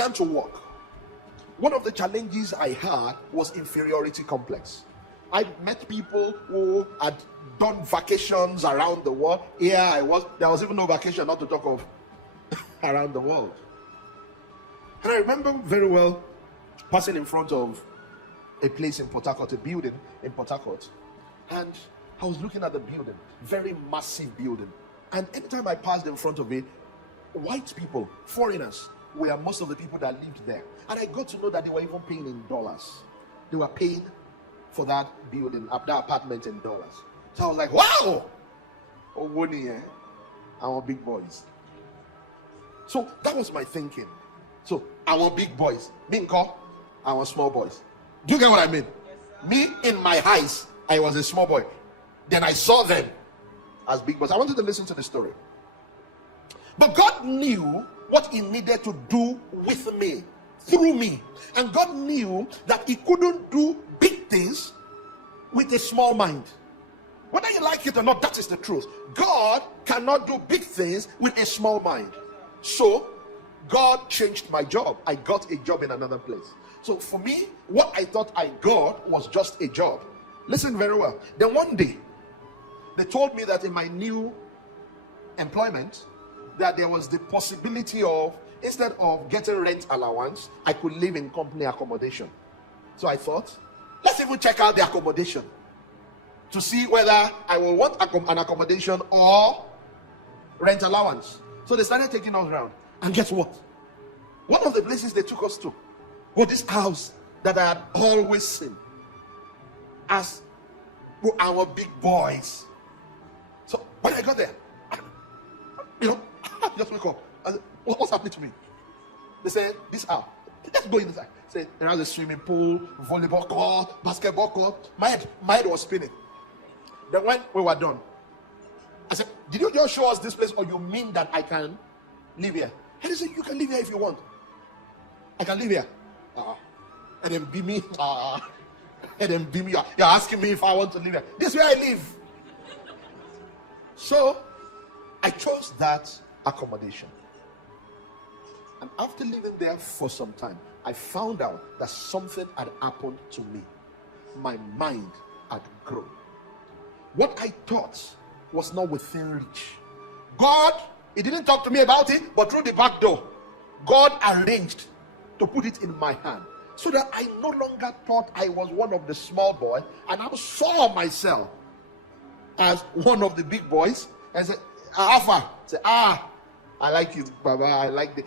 began to work, one of the challenges I had was inferiority complex. I met people who had done vacations around the world. Here I was, there was even no vacation, not to talk of around the world. And I remember very well passing in front of a place in Port Harcourt, a building in Port Harcourt, and I was looking at the building, very massive building. And anytime I passed in front of it, white people, foreigners, were most of the people that lived there. And I got to know that they were even paying in dollars. They were paying for that building, that apartment in dollars. So I was like, wow! Oh, money, eh? Our big boys. So that was my thinking. So our big boys, being called our small boys. Do you get what I mean? Me, in my eyes, I was a small boy. Then I saw them as big boys. I wanted to listen to the story. But God knew what he needed to do with me, through me. And God knew that he couldn't do big things with a small mind. Whether you like it or not, that is the truth. God cannot do big things with a small mind. So God changed my job. I got a job in another place. So for me, what I thought I got was just a job. Listen very well. Then one day, they told me that in my new employment, that there was the possibility of, instead of getting rent allowance, I could live in company accommodation. So I thought, let's even check out the accommodation to see whether I will want an accommodation or rent allowance. So they started taking us around. And guess what? One of the places they took us to was this house that I had always seen as our big boys. So when I got there, I just wake up. I said, what's happening to me? They said, this house. Let's go inside. Say there has a swimming pool, volleyball court, basketball court. My head was spinning. Then when we were done, I said, did you just show us this place, or you mean that I can live here? And they said, you can live here if you want. I can live here. And then be me. And then be me. You're asking me if I want to live here. This is where I live. So I chose that accommodation. And after living there for some time, I found out that something had happened to me. My mind had grown. What I thought was not within reach. God, he didn't talk to me about it, but through the back door, God arranged to put it in my hand, so that I no longer thought I was one of the small boys, and I saw myself as one of the big boys, and said, Alpha, say, I like you, Baba, I like the